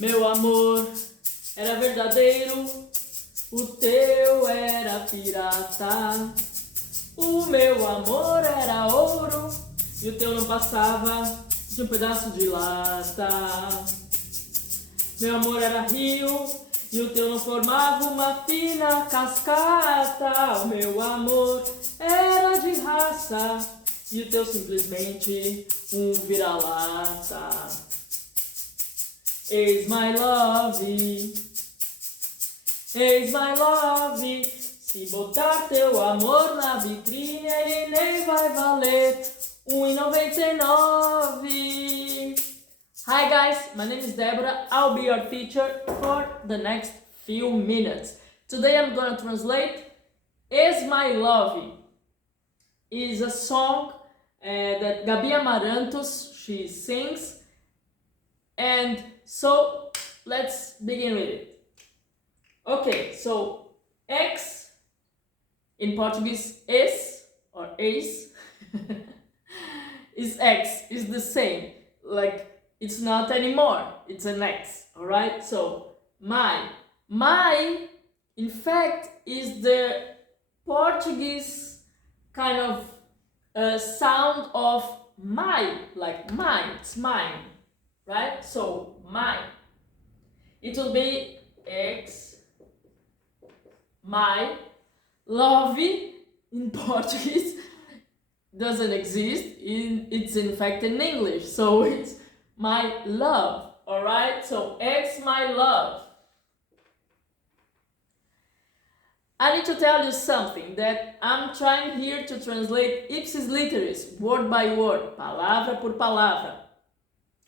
Meu amor era verdadeiro, o teu era pirata. O meu amor era ouro e o teu não passava de um pedaço de lata. Meu amor era rio e o teu não formava uma fina cascata. O meu amor era de raça e o teu simplesmente um vira-lata. Ex-mai love, ex-mai love. Se botar teu amor na vitrine, ele nem vai valer R$1,99. Hi guys, my name is Deborah. I'll be your teacher for the next few minutes. Today I'm gonna translate Ex-mai love. Is a song that Gabi Amarantos, she sings. And so, let's begin with it. Okay, so ex in Portuguese is or ex is ex, is the same. Like it's not anymore, it's an ex, alright? So mai in fact is the Portuguese kind of sound of my, like mine, it's mine, right? So mine, it will be ex-mai love in Portuguese doesn't exist. It's in fact in English, so it's my love, all right? So ex-mai love. I need to tell you something, that I'm trying here to translate ipsis literis, word by word, palavra por palavra,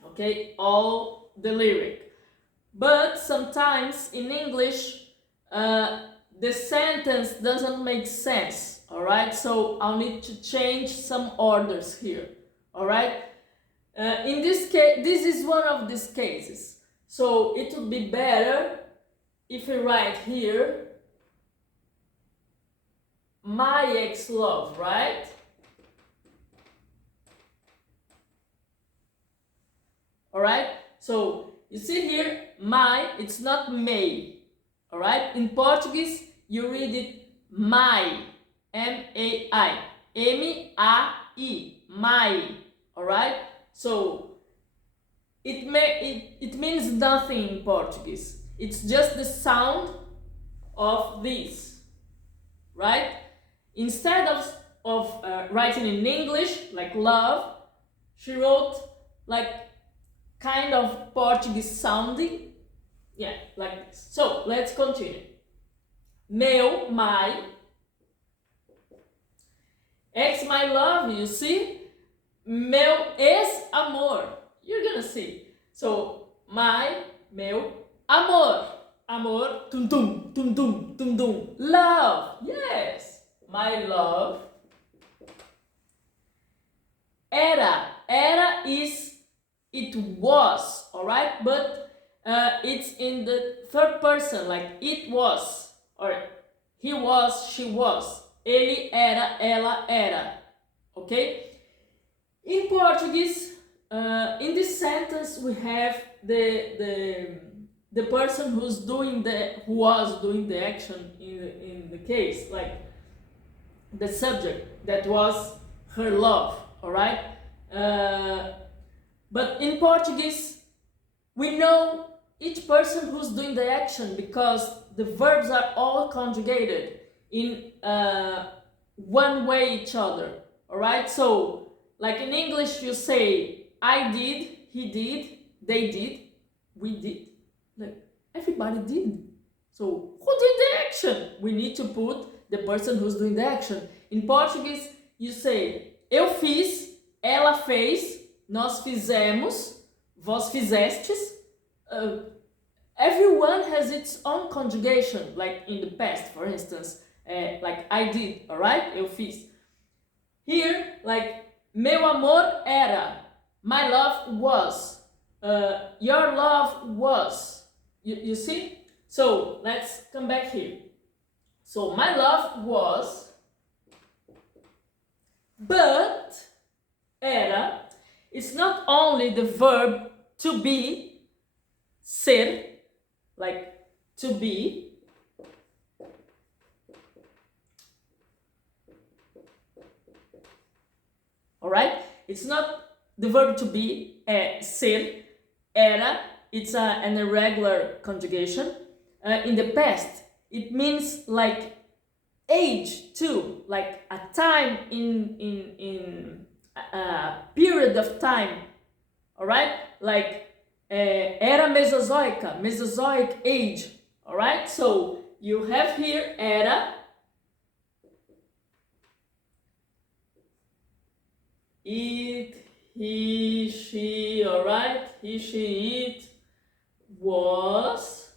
okay, all the lyric. But sometimes in English the sentence doesn't make sense, all right? So I'll need to change some orders here, all right? In this case, this is one of these cases. So it would be better if we write here my ex-love, right? All right? So you see here, my, it's not may, all right? In Portuguese, you read it mai, M-A-I, M-A-I, mai, all right? So it means nothing in Portuguese. It's just the sound of this, right? Instead of writing in English, like love, she wrote like kind of Portuguese sounding, yeah, like this. So let's continue. Meu, my, ex-mai love, you see? Meu ex-amor, you're gonna see. So my, meu, amor, amor, tum tum, tum tum, tum tum, love, yes, my love. Era is it was, all right? But it's in the third person, like it was, or he was, she was, ele era, ela era, okay? In Portuguese, in this sentence we have the person who was doing the action in the case, like the subject that was her love, all right? But in Portuguese, we know each person who's doing the action because the verbs are all conjugated in one way each other, all right? So, like in English, you say, I did, he did, they did, we did, like everybody did. So, who did the action? We need to put the person who's doing the action. In Portuguese, you say, eu fiz, ela fez, nós fizemos, vós fizestes. Everyone has its own conjugation, like in the past, for instance, like I did, alright? Eu fiz. Here, like, meu amor era, my love was, your love was. You see? So, let's come back here. So, my love was, but, era, it's not only the verb to be, ser, like to be. Alright? It's not the verb to be, ser, era, it's an irregular conjugation. In the past, it means like age too, like a time in a period of time. Alright? Like era Mesozoica, Mesozoic age. Alright? So you have here era, it, he, she, alright? He, she, it, was,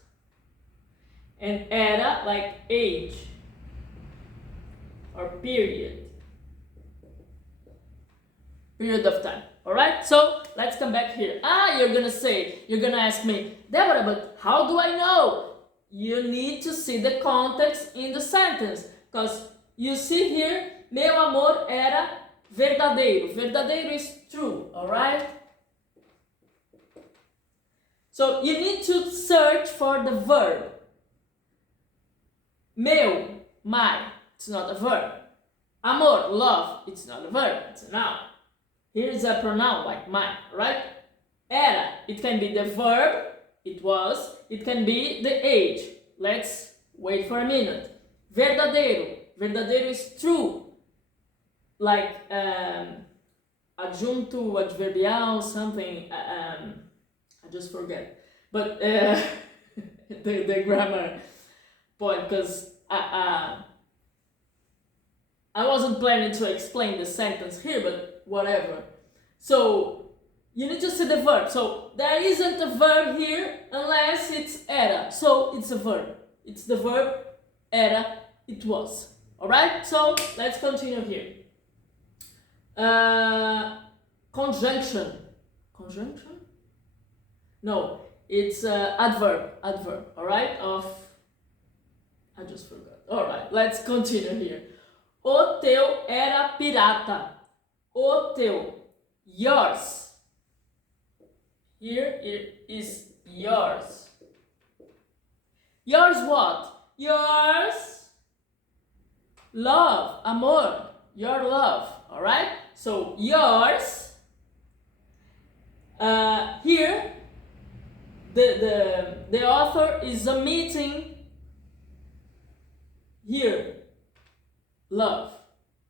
and era like age or period of time. Alright, so let's come back here. You're gonna ask me, Deborah, but how do I know? You need to see the context in the sentence, because you see here, meu amor era verdadeiro. Verdadeiro is true, alright? So you need to search for the verb. Meu, my, it's not a verb. Amor, love, it's not a verb, it's a noun. Here is a pronoun like my, right? Era, it can be the verb, it was, it can be the age. Let's wait for a minute. Verdadeiro, verdadeiro is true. Like adjunto, adverbial, something, I just forget. But the grammar point, because I wasn't planning to explain the sentence here, but whatever. So you need to see the verb. So there isn't a verb here unless it's era. So it's a verb. It's the verb era, it was. Alright? So let's continue here. Conjunction. Conjunction? No, it's adverb. Adverb. Alright? I just forgot. Alright, let's continue here. O teu era pirata. O teu. Yours. Here it is yours. Yours what? Yours love. Amor. Your love. Alright? So yours. Here the author is omitting here love.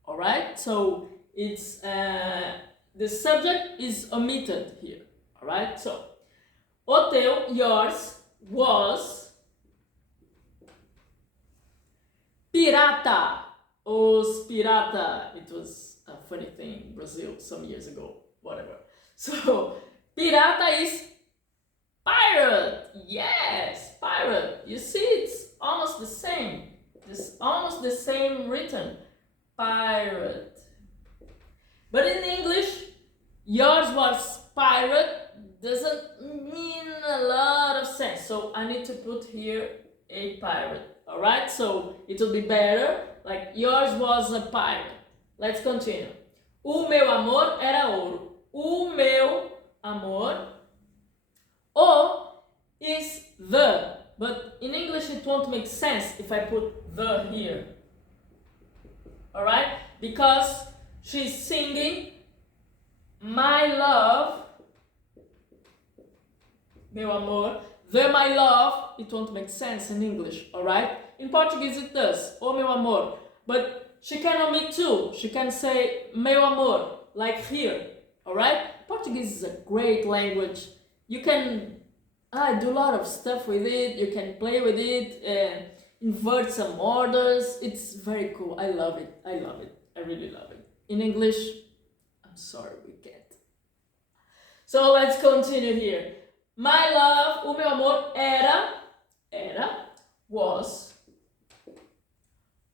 Alright? So it's the subject is omitted here. Alright? So o teu, yours, was pirata. Os pirata. It was a funny thing in Brazil some years ago. Whatever. So pirata is pirate. Yes, pirate. You see, it's almost the same. It's almost the same written. Pirate. But in English, yours was pirate doesn't mean a lot of sense. So I need to put here a pirate. Alright? So it will be better. Like yours was a pirate. Let's continue. O meu amor era ouro. O meu amor. O is the. But in English it won't make sense if I put the here. Alright? Because she's singing my love. Meu amor. The my love, it won't make sense in English, alright? In Portuguese it does. O meu amor. But she can omit too. She can say meu amor, like here, alright? Portuguese is a great language. You can do a lot of stuff with it. You can play with it, invert some orders. It's very cool. I love it. I love it. I really love it. In English, I'm sorry, we can't. So let's continue here. My love, o meu amor era, was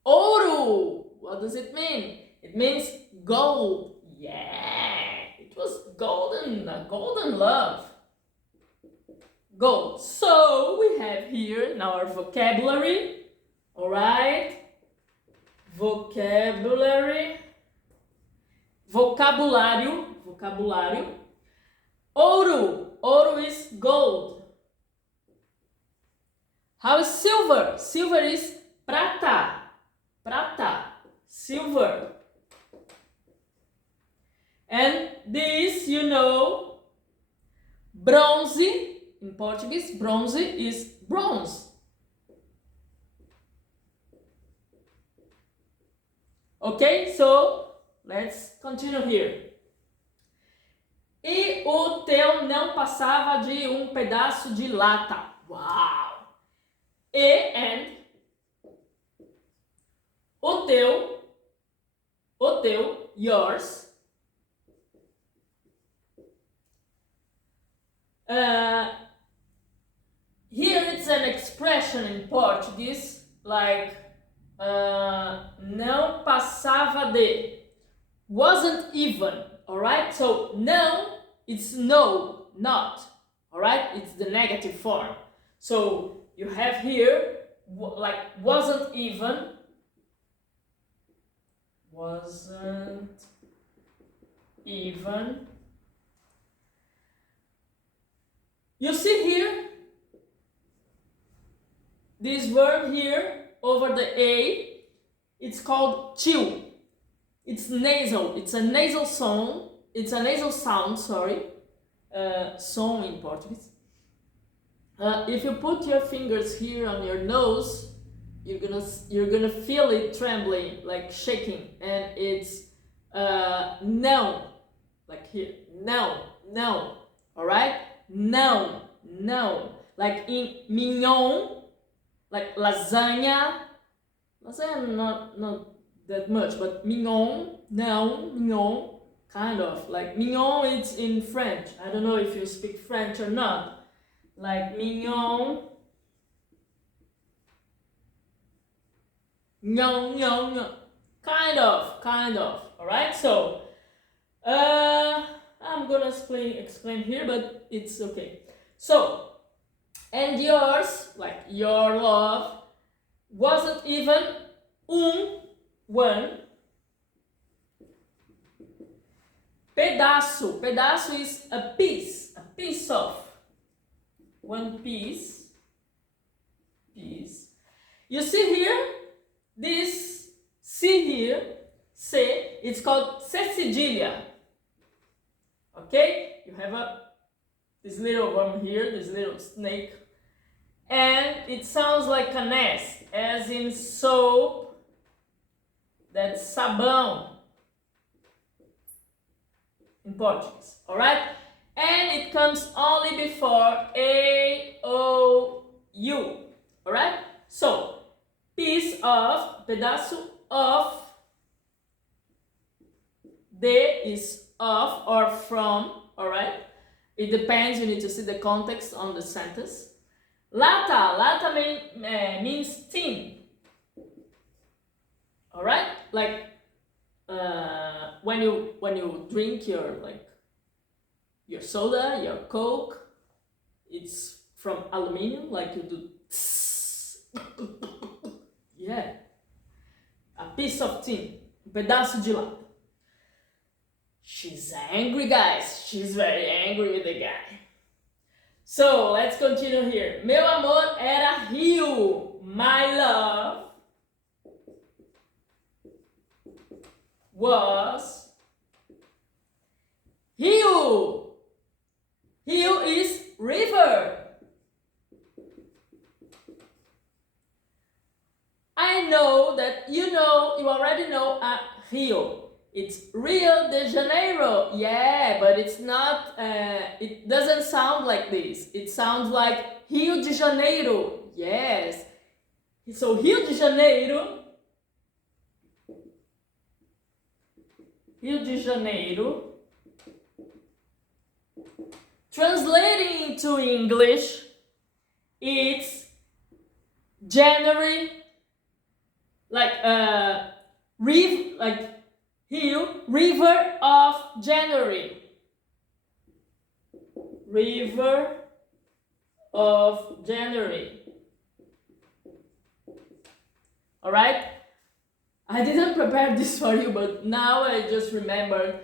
ouro. What does it mean? It means gold. Yeah, it was golden, a golden love. Gold. So we have here in our vocabulary, all right? Vocabulary. Vocabulário. Ouro. Ouro is gold. How is silver? Silver is prata. Prata. Silver. And this, you know, bronze, in Portuguese, bronze is bronze. Ok? So, let's continue here. E o teu não passava de pedaço de lata. Wow! And o teu, yours, here it's an expression in Portuguese like não passava de, wasn't even, alright? So não, it's no, not, alright? It's the negative form. So you have here like wasn't even, You see here, this verb here over the A, it's called chill. It's nasal. It's a nasal sound. It's a nasal sound. Sorry, som in Portuguese. If you put your fingers here on your nose, you're gonna feel it trembling, like shaking, and it's no, like here, no. All right, no. Like in mignon, like lasagna not that much, but mignon, mignon, kind of like mignon. It's in French. I don't know if you speak French or not. Like mignon, no, kind of. All right. So I'm gonna explain here, but it's okay. So, and yours, like your love, wasn't even one pedaço. Pedaço is a piece of, one piece. You see here, this C here, C, it's called C cedilha. Okay, you have this little one here, this little snake, and it sounds like an S, as in soap, that's sabão in Portuguese, alright? And it comes only before A, O, U, alright? So, piece of, pedaço of, de is of or from, alright? It depends, you need to see the context on the sentence. Lata means tin. Alright? Like when you drink your soda, your Coke, it's from aluminum, like you do yeah. A piece of tin, pedaço de lata. She's angry, guys. She's very angry with the guy. So, let's continue here. Meu amor era rio. My love was rio. Rio is river. I know that you already know a rio. It's Rio de Janeiro. Yeah, but it's not, it doesn't sound like this. It sounds like Rio de Janeiro. Yes. So Rio de Janeiro. Translating into English, it's January, like Rio, river of January. River of January. Alright? I didn't prepare this for you, but now I just remembered.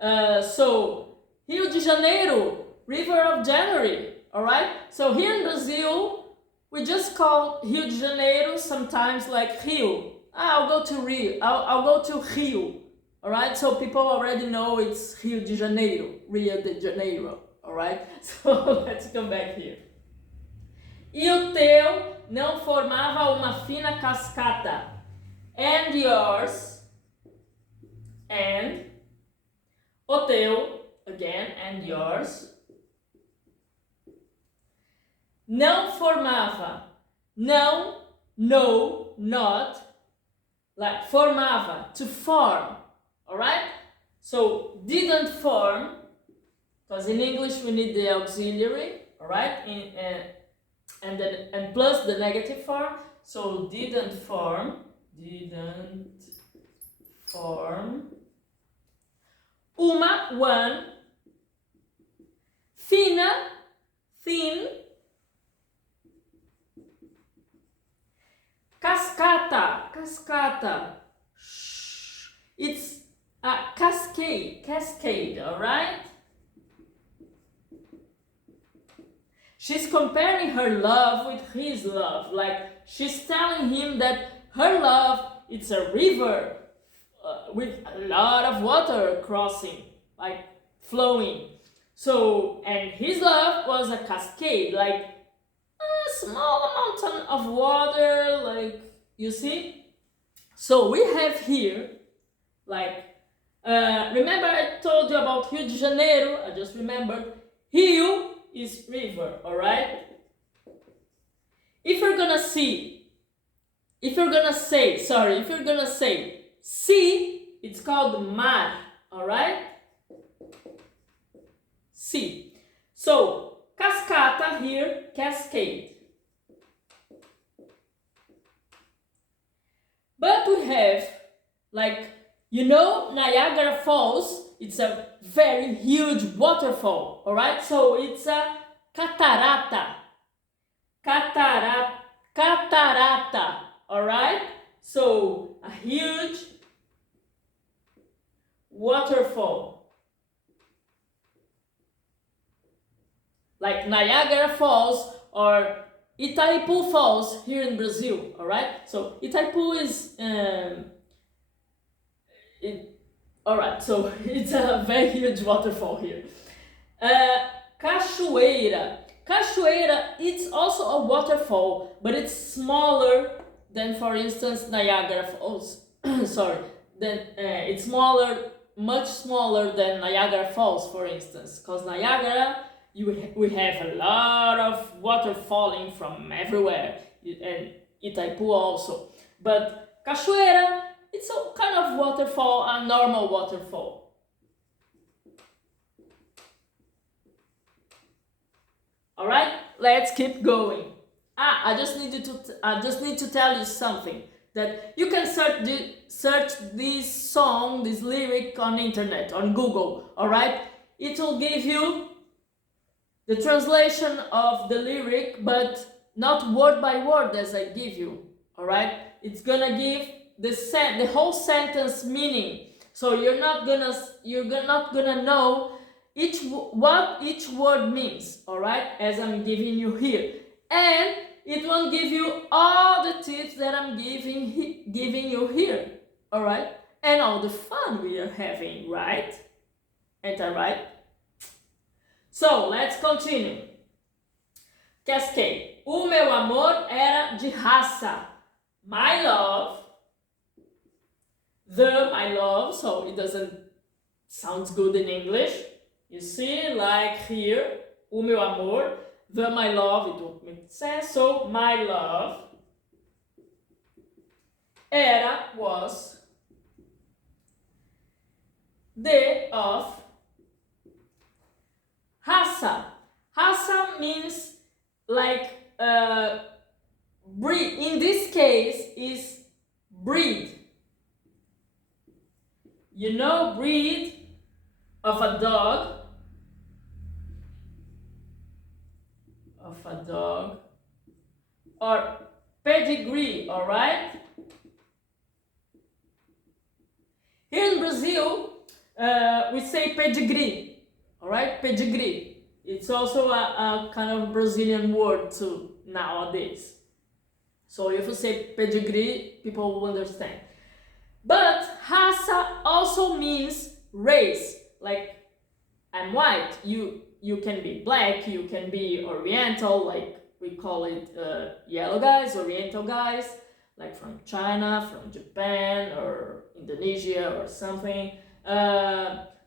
So, Rio de Janeiro, river of January. Alright? So here in Brazil, We just call Rio de Janeiro sometimes like Rio. I'll go to Rio. I'll go to Rio. Alright? So people already know it's Rio de Janeiro. Rio de Janeiro. Alright? So let's come back here. E o teu não formava uma fina cascata. And yours. And. O teu. Again. And yours. Não formava. Não. No. Not. Like formava. To form. Alright? So didn't form. Because in English we need the auxiliary. Alright? And plus the negative form. So didn't form. Didn't form. One. Fina. Thin. Cascata. Shh. It's a cascade, alright? She's comparing her love with his love. Like, she's telling him that her love, it's a river with a lot of water crossing, like flowing. So, and his love was a cascade, like a small mountain of water, like, you see? So we have here, like, remember I told you about Rio de Janeiro? I just remembered. Rio is river, alright? If you're gonna say sea, it's called mar, alright? Sea. So, cascata here, cascade. But we have, like, you know, Niagara Falls, it's a very huge waterfall, alright? So it's a catarata. Catarata, alright? So a huge waterfall. Like Niagara Falls or Itaipu Falls here in Brazil, alright? So Itaipu is alright, so it's a very huge waterfall here. Cachoeira. Cachoeira, it's also a waterfall, but it's smaller than, for instance, Niagara Falls. Sorry, it's smaller, much smaller than Niagara Falls, for instance, because Niagara, we have a lot of water falling from everywhere, and Itaipu also. But Cachoeira, it's a kind of waterfall, a normal waterfall. Alright, let's keep going. I just need to tell you something, that you can search this song, this lyric on internet, on Google, alright? It will give you the translation of the lyric, but not word by word as I give you, alright? It's gonna give the whole sentence meaning, so you're not gonna know what each word means, alright, as I'm giving you here, and it won't give you all the tips that I'm giving you here, alright, and all the fun we are having, right? Ain't I right? So let's continue. Cascade. O meu amor era de raça. My love. My love, so it doesn't sounds good in English. You see, like here, o meu amor, my love, it won't make sense. So my love was of raça. Raça means like breed. In this case, is breed. You know, breed of a dog. Or pedigree, alright? Here in Brazil, we say pedigree, alright? Pedigree. It's also a kind of Brazilian word too nowadays. So if you say pedigree, people will understand. But raça also means race. Like, I'm white, you can be black, you can be oriental, like we call it yellow guys, oriental guys, like from China, from Japan, or Indonesia, or something.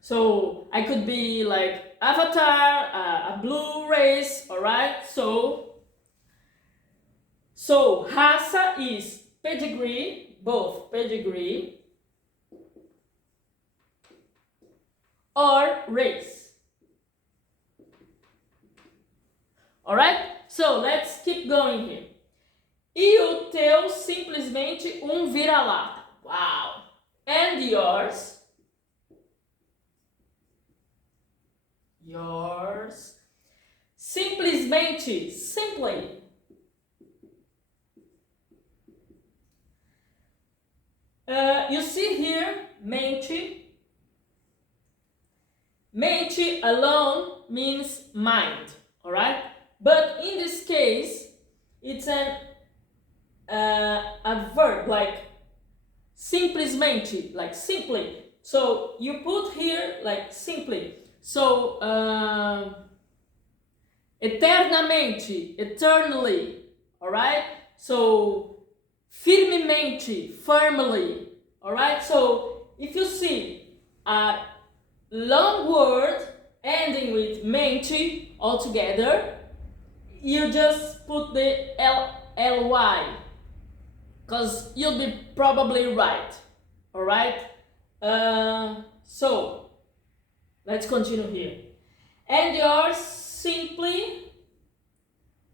So I could be like Avatar, a blue race, alright? So raça is pedigree, both pedigree or race. Alright? So let's keep going here. E o teu simplesmente vira-lata. Wow! And yours? Yours. Simplesmente, simply. You see here, mente. Mente alone means mind, alright? But in this case, it's an adverb, like simplesmente, like simply. So you put here like simply. So eternamente, eternally, alright? So firmemente, firmly, alright? So if you see a long word ending with mente all together, you just put the ly, because you'll be probably right, alright? So let's continue here. And yours simply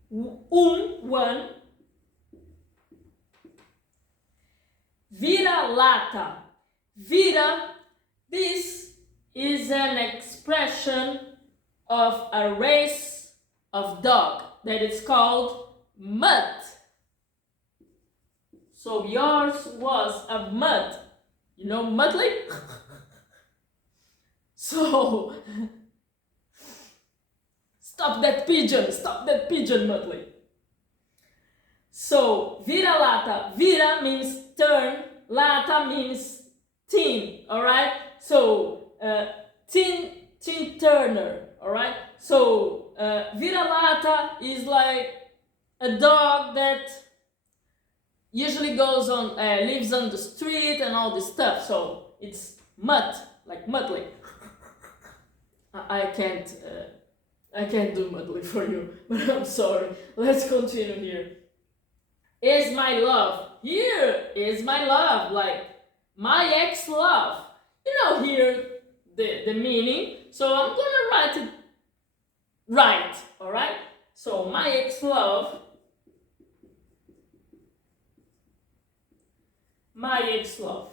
one vira-lata. Vira, this is an expression of a race of dog that is called mutt. So yours was a mutt. You know muttly? So stop that pigeon, muttly. So vira-lata, vira means turn, lata means tin, alright? So tin turner, alright? So vira-lata is like a dog that usually goes on, lives on the street and all this stuff. So it's mutt, like muttly. I can't do muttly for you, but I'm sorry. Let's continue here. Is my love. Here is my love, like my ex-love. You know here the meaning, so I'm gonna write it right, alright? So my ex-love, my ex-love.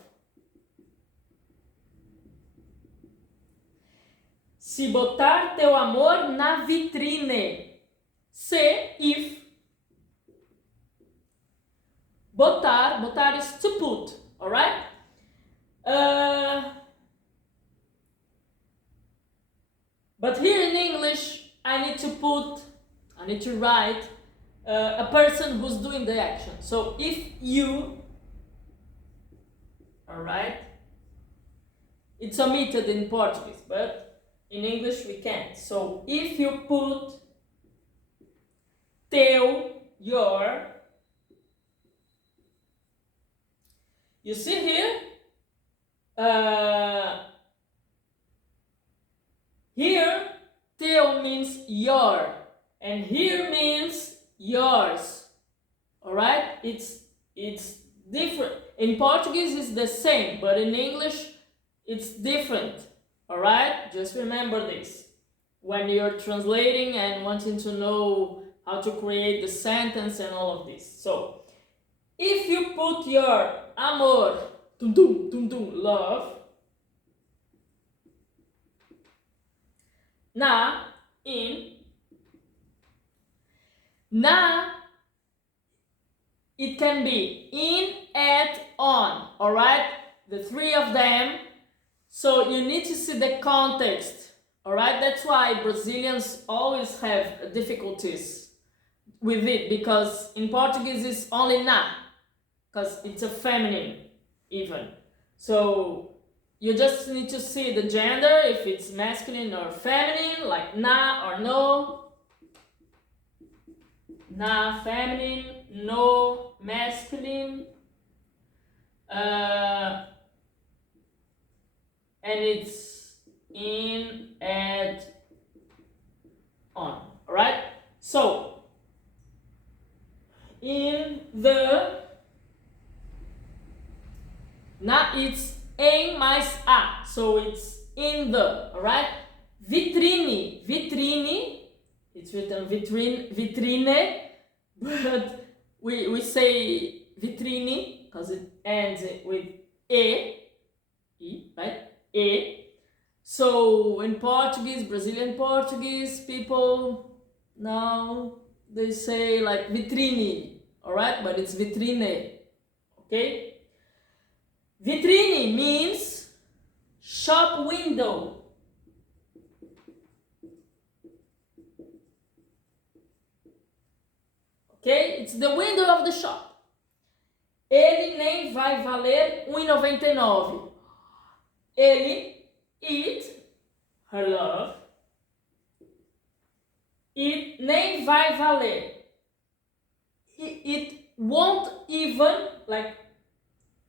Se botar teu amor na vitrine. Se, if. Botar is to put, alright? But here in English, I need to write a person who's doing the action. So if you, alright? It's omitted in Portuguese, but in English we can't. So if you put teu, your, you see here? Here, teu means your, and here means yours. Alright? It's different. In Portuguese it's the same, but in English it's different. Alright? Just remember this when you're translating and wanting to know how to create the sentence and all of this. So, if you put your amor, love, na, in, na, it can be in, at, on, alright? The three of them. So you need to see the context Alright, that's why Brazilians always have difficulties with it, because in Portuguese it's only na, because it's a feminine even. So you just need to see the gender, if it's masculine or feminine, like na or no. Na feminine, no masculine. And it's in, at, on. Alright? So in the, na, it's em mais a, so it's in the. Alright? Vitrine, vitrine, it's written vitrine, but we say vitrine because it ends with e, right? E. So in Portuguese, Brazilian Portuguese, people now they say like vitrine, alright? But it's vitrine, okay? Vitrine means shop window. Okay? It's the window of the shop. Ele nem vai valer 1,99. Ele, it, her love, it nem vai valer. It won't even, like,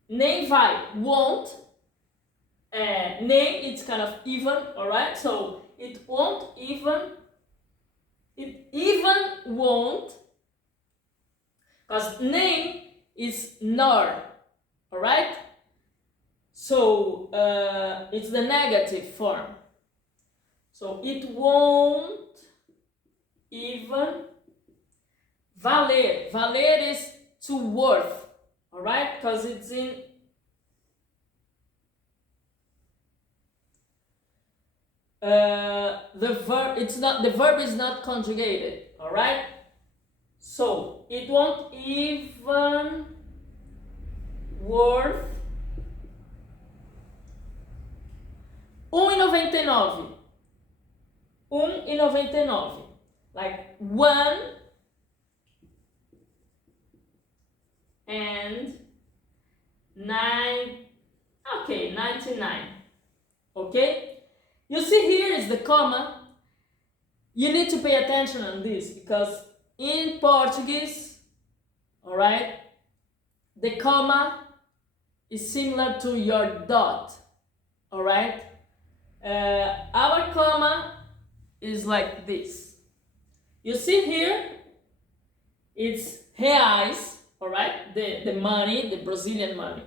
nem vai, won't, nem, it's kind of even, alright? So, it won't even, it even won't, because nem is nor, alright? So it's the negative form. So it won't even valer. Valer is to worth, alright? Because it's in the verb. It's not, the verb is not conjugated, alright? So it won't even worth 1,99. 1,99. Like 1 and 9. Okay, 99. Okay? You see here is the comma. You need to pay attention on this because in Portuguese, alright, the comma is similar to your dot, alright? Our comma is like this. You see here, it's reais, alright? The money, the Brazilian money.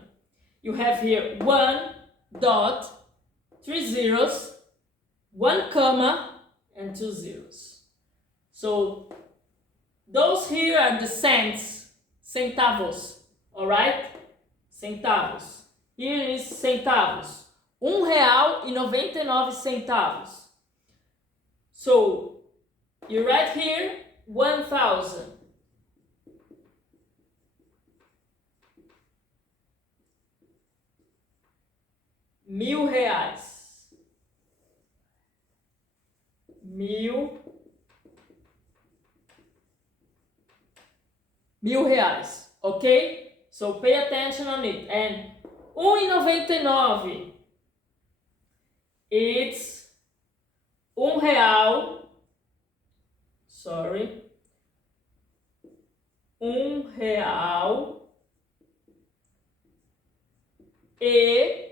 You have here 1 dot, 3 zeros, 1 comma, and 2 zeros. So those here are the cents, centavos, alright? Centavos. Here is centavos. R$1,99. So you write here 1,000. R$1,000. R$1,000, okay? So pay attention on it. And 1,99, it's R$1, sorry, R$1 e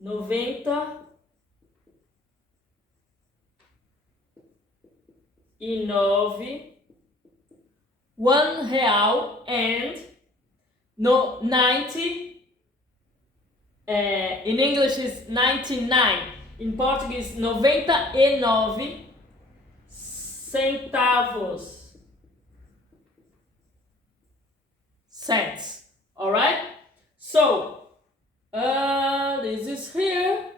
99, R$1 and no 90. In English is 99. In Portuguese, 99 centavos. Cents. Alright? So, this is here.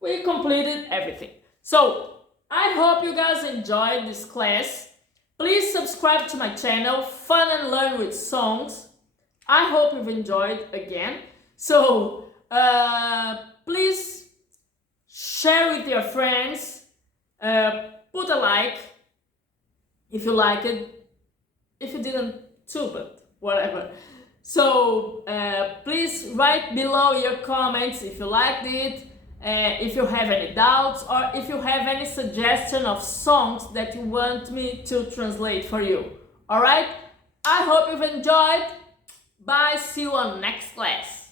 We completed everything. So, I hope you guys enjoyed this class. Please subscribe to my channel, Fun and Learn with Songs. I hope you've enjoyed again. So, please share with your friends Put a like if you like it. If you didn't, too, but whatever. So please write below your comments if you liked it, if you have any doubts, or if you have any suggestion of songs that you want me to translate for you. Alright? I hope you've enjoyed. Bye, see you on next class.